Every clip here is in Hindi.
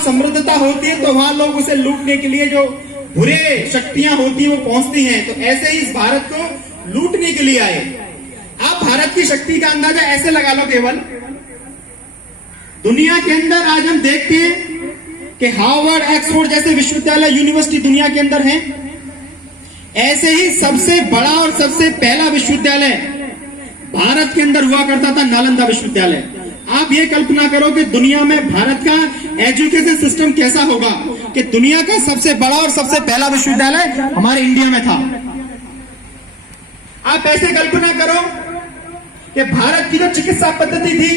समृद्धता होती है तो वहां लोग उसे लूटने के लिए जो बुरे शक्तियां होती है वो पहुंचती हैं। तो ऐसे ही इस भारत को लूटने के लिए आए। आप भारत की शक्ति का अंदाजा ऐसे लगा लो, केवल दुनिया के अंदर आज हम देखते हैं कि हार्वर्ड, ऑक्सफोर्ड जैसे विश्वविद्यालय, यूनिवर्सिटी दुनिया के अंदर हैं। ऐसे ही सबसे बड़ा और सबसे पहला विश्वविद्यालय भारत के अंदर हुआ करता था, नालंदा विश्वविद्यालय। आप ये कल्पना करो कि दुनिया में भारत का एजुकेशन सिस्टम कैसा होगा कि दुनिया का सबसे बड़ा और सबसे पहला विश्वविद्यालय हमारे इंडिया में था। आप ऐसे कल्पना करो कि भारत की जो चिकित्सा पद्धति थी,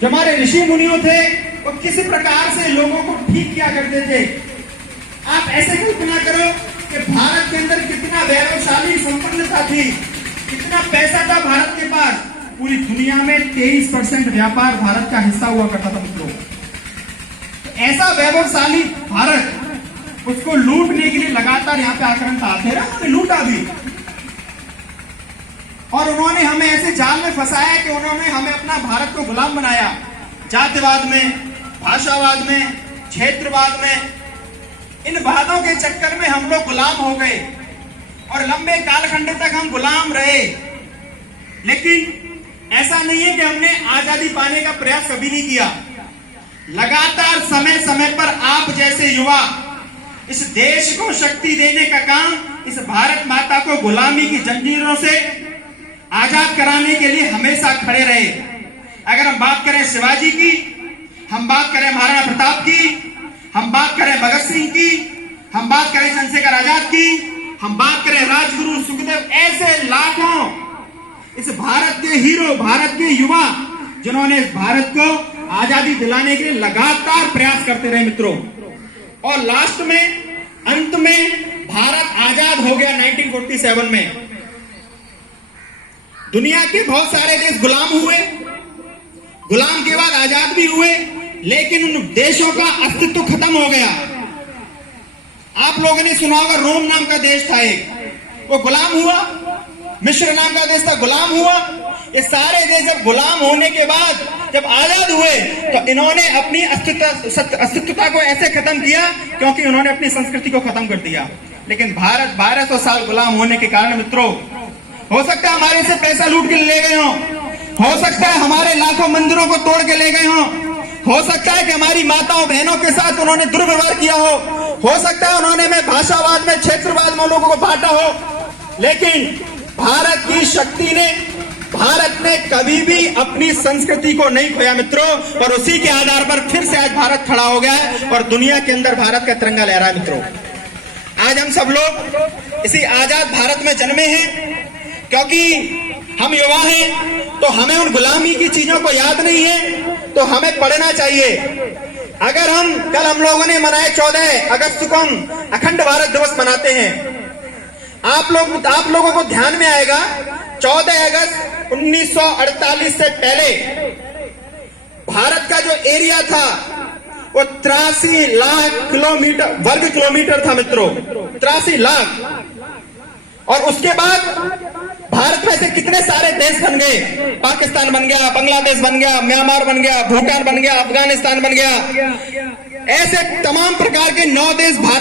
जो हमारे ऋषि मुनियों थे, वो किस प्रकार से लोगों को ठीक किया करते थे। आप ऐसे कल्पना करो कि भारत के अंदर कितना वैभवशाली संपन्नता थी, कितना पैसा था भारत के पास। पूरी दुनिया में 23% व्यापार भारत का हिस्सा हुआ करता था मित्रों। तो ऐसा वैभवशाली भारत, उसको लूटने के लिए लगातार यहाँ पे आक्रमण आते रहे, उन्होंने लूटा भी। और उन्होंने हमें ऐसे जाल में फंसाया कि उन्होंने हमें अपना भारत को गुलाम बनाया। जातिवाद में, भाषावाद में, क्षेत्रवाद में, इन वादों के चक्कर में हम लोग गुलाम हो गए और लंबे कालखंड तक हम गुलाम रहे। लेकिन ऐसा नहीं है कि हमने आजादी पाने का प्रयास कभी नहीं किया। लगातार समय समय पर आप जैसे युवा इस देश को शक्ति देने का काम, इस भारत माता को गुलामी की जंजीरों से आजाद कराने के लिए हमेशा खड़े रहे। अगर हम बात करें शिवाजी की, हम बात करें महाराणा प्रताप की, हम बात करें भगत सिंह की, हम बात करें चंद्रशेखर आजाद की, हम बात करें राजगुरु, सुखदेव, ऐसे लाखों इस भारत के हीरो, भारत के युवा जिन्होंने इस भारत को आजादी दिलाने के लिए लगातार प्रयास करते रहे मित्रों। और लास्ट में, अंत में भारत आजाद हो गया 1947 में। दुनिया के बहुत सारे देश गुलाम हुए, गुलाम के बाद आजाद भी हुए, लेकिन उन देशों का अस्तित्व खत्म हो गया। आप लोगों ने सुना होगा, रोम नाम का देश था एक, वो गुलाम हुआ। मिस्र नाम का देश था, गुलाम हुआ। ये सारे देश जब गुलाम होने के बाद जब आजाद हुए तो इन्होंने अपनी अस्तित्वता को ऐसे खत्म किया क्योंकि उन्होंने अपनी संस्कृति को खत्म कर दिया। लेकिन भारत 1200 साल गुलाम होने के कारण मित्रों, हो सकता है हमारे से पैसा लूट के ले गए हो सकता है हमारे लाखों मंदिरों को तोड़ के ले गए हो सकता है कि हमारी माताओं बहनों के साथ उन्होंने दुर्व्यवहार किया हो सकता है उन्होंने में भाषावाद में, क्षेत्रवाद में लोगों को बांटा हो। लेकिन भारत की शक्ति ने, भारत ने कभी भी अपनी संस्कृति को नहीं खोया मित्रों, और उसी के आधार पर फिर से आज भारत खड़ा हो गया है और दुनिया के अंदर भारत का तिरंगा लहरा है मित्रों। आज हम सब लोग इसी आजाद भारत में जन्मे हैं क्योंकि हम युवा हैं, तो हमें उन गुलामी की चीजों को याद नहीं है, तो हमें पढ़ना चाहिए। अगर कल हम लोगों ने मनाए 14 अगस्त को हम अखंड भारत दिवस मनाते हैं। आप लोगों को ध्यान में आएगा 14 अगस्त 1948 से पहले भारत का जो एरिया था वो 83 लाख वर्ग किलोमीटर था मित्रों, 83 लाख। और उसके बाद भारत में से कितने सारे देश बन गए, पाकिस्तान बन गया, बांग्लादेश बन गया, म्यांमार बन गया, भूटान बन गया, अफगानिस्तान बन गया, ऐसे तमाम प्रकार के 9 देश भारत